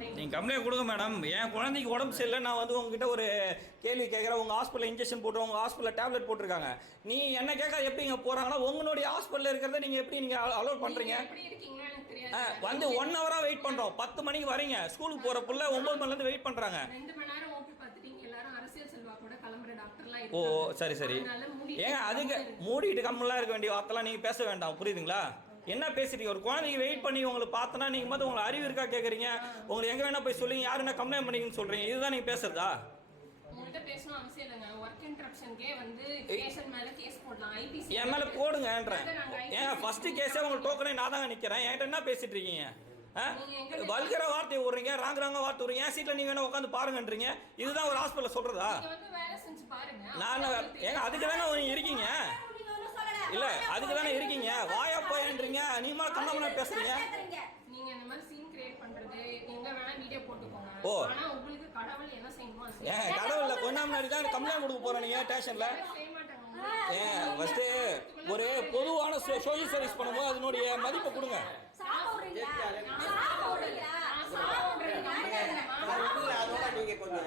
நீங்கள் கம்ப்ளைண்ட் கொடுங்க மேடம். என் குழந்தைக்கு உடம்பு சரியில்லை. நான் வந்து உங்ககிட்ட ஒரு கேள்வி கேட்குறேன். உங்கள் ஹாஸ்பிட்டல் இன்ஜெக்ஷன் போட்டு உங்கள் ஹாஸ்பிட்டலில் டேப்லெட் போட்டிருக்காங்க. நீ என்ன கேட்க எப்படி இங்கே போகிறாங்கன்னா உங்களுடைய ஹாஸ்பிட்டலில் இருக்கிறத நீங்கள் எப்படி நீங்கள் அலோட் பண்ணுறீங்க ஆ, வந்து ஒன் ஹவராக வெயிட் பண்ணுறோம் பத்து மணிக்கு வரீங்க. ஸ்கூலுக்கு போகிற புள்ள ஒம்பது மணிலேருந்து வெயிட் பண்ணுறாங்க ஓ சரி சரி. ஏங்க அதுக்கு மூடிட்டு கம்மெல்லாம் இருக்க வேண்டிய வார்த்தைலாம் நீங்கள் பேச வேண்டாம். புரியுதுங்களா? என்ன பேசுறீங்க? ஒரு குழந்தைக்கு வெயிட் பண்ணி உங்களை பார்த்தனா நீங்கள் வந்து உங்களுக்கு அறிவு இருக்கா கேட்குறீங்க உங்களுக்கு எங்கே வேணா போய் சொல்லுங்க யார் என்ன கம்ப்ளைண்ட் பண்ணீங்கன்னு சொல்கிறீங்க இதுதான் நீங்கள் பேசுறதா? என் மேலே போடுங்கன்றேன். ஏங்க ஃபஸ்ட்டு கேஸே உங்களுக்கு டோக்கனே நான் தாங்க நிற்கிறேன் என்கிட்ட என்ன பேசிட்டு இருக்கீங்க? ஆ? வல்கிற வார்த்தையை விட்றீங்க ராங் ராங்க வார்த்தை விட்றீங்க. என் சீட்டில் நீங்கள் வேணா உட்காந்து பாருங்கன்றீங்க. இதுதான் ஒரு ஹாஸ்பிட்டலில் சொல்கிறதா நான் ஏங்க அதுக்கு இல்ல அதுக்கு தானே இருக்கீங்க? வாயா போயன்றீங்க நீ மாதிரி கண்ண முன்னாடி பேசுறீங்க. நீங்க இந்த மாதிரி சீன் கிரியேட் பண்றது எங்க வேணா வீடியோ போட்டுக்கோங்க. ஓ. ஆனா உங்களுக்கு கடவுள் என்ன செய்யுமோ ஏன் கடவுள்ல கொஞ்ச நாள் முன்னாடி தான் கம்ப்ளைண்ட் கொடுக்க போறேன் நீங்க ஸ்டேஷன்ல? ஏன் ஒரு பொதுவான சோஷியல் சர்வீஸ் பண்ணும்போது அதனுடைய மதிப்பை கொடுங்க. நீங்க கொஞ்சம்